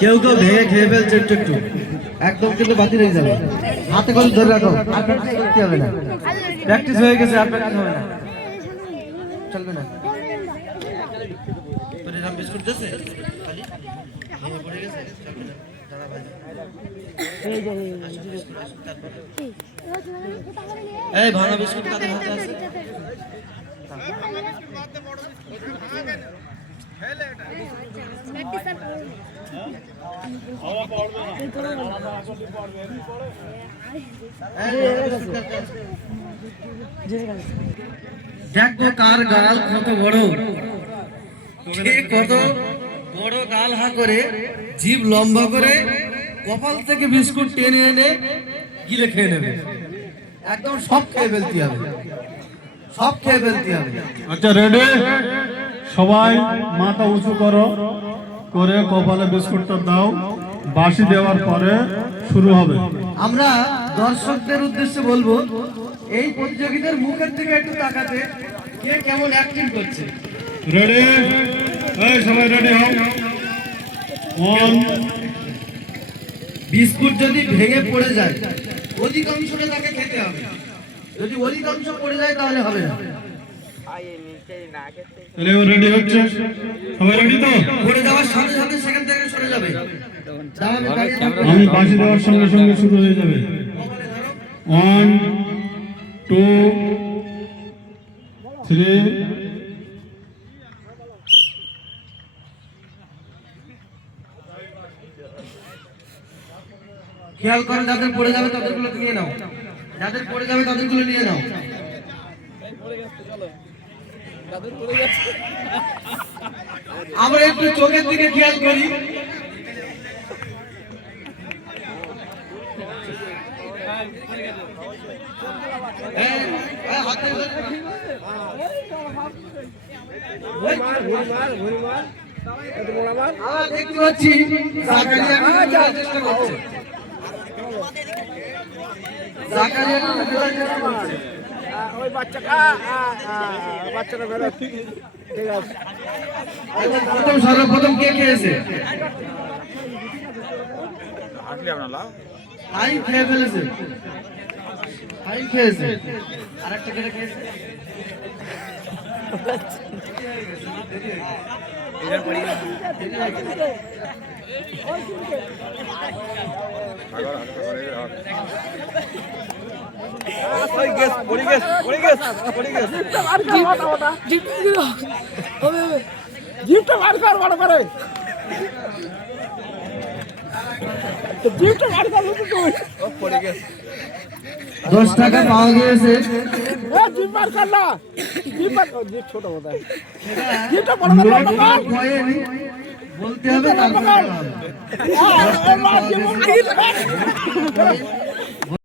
কেউ কেউ ভেঙে খেয়ে ফেলছে একটু একটু, একদম কিন্তু বাতিল হয়ে যাবে। হাতে করে ধরে রাখো, আর প্র্যাকটিস করতে হবে না, প্র্যাকটিস হয়ে গেছে, আর প্র্যাকটিস হবে না, চলবে না। তোর এরকম বিস্কুট দিয়েছে খালি ভেঙে পড়ে গেছে, চলবে না, দাঁড়া ভাই। এই ভাঙা বিস্কুট কাদের হাতে আছে? দেখো কার গাল কত বড়, কত বড় গাল হা করে, জিভ লম্বা করে, কপাল থেকে বিস্কুট টেনে এনে গিলে খেয়ে নেবে, একদম সব খেয়ে ফেলতে হবে, সব খেয়ে ফেলতে হবে। আচ্ছা রেডি, সবাই মাথা উঁচু করো, করে কপালে বিস্কুটটা দাও, বাঁশি দেওয়ার পরে শুরু হবে। আমরা দর্শকদের উদ্দেশ্যে বলবো, এই প্রতিযোগীদের মুখের থেকে একটু তাকাতে, কে কেমন অ্যাক্টিং করছে। রেডি, এই সবাই রেডি হও। বিস্কুট যদি ভেঙে পড়ে যায়, অধিকাংশটা তাকে খেতে হবে, যদি অধিকাংশ পড়ে যায় তাহলে হবে না। রেডি হচ্ছে, সবাই রেডি তো? পড়ে যাওয়ার সাথে সাথে সেখান থেকে সরে যাবে, আমি বাঁশি দেওয়ার সঙ্গে সঙ্গে শুরু হয়ে যাবে। 1 2 3। খেয়াল করে, যাদের পড়ে যাবে তাদেরগুলো নিয়ে নাও, যাদের পড়ে যাবে তাদেরগুলো নিয়ে নাও। আমরা একটু চোখের দিকে খেয়াল করি, দেখতে পাচ্ছি চেষ্টা করছে, ওই বাচ্চাটা বেরো, ঠিক আছে। সর্বপ্রথম কে খেয়েছে? হাই খেয়ে ফেলেছে, হাই খেয়েছে, আরেকটা কেটে খেয়েছে। জিপটা বার কর, বড় করে জিপটা বার কর, 10 টাকা পাওয়া গিয়েছে। জিপ বার কর না, জিপ বার কর, জিপ ছোট বোধ হয়, জিপটা বড় করে বলতে হবে, তারপরে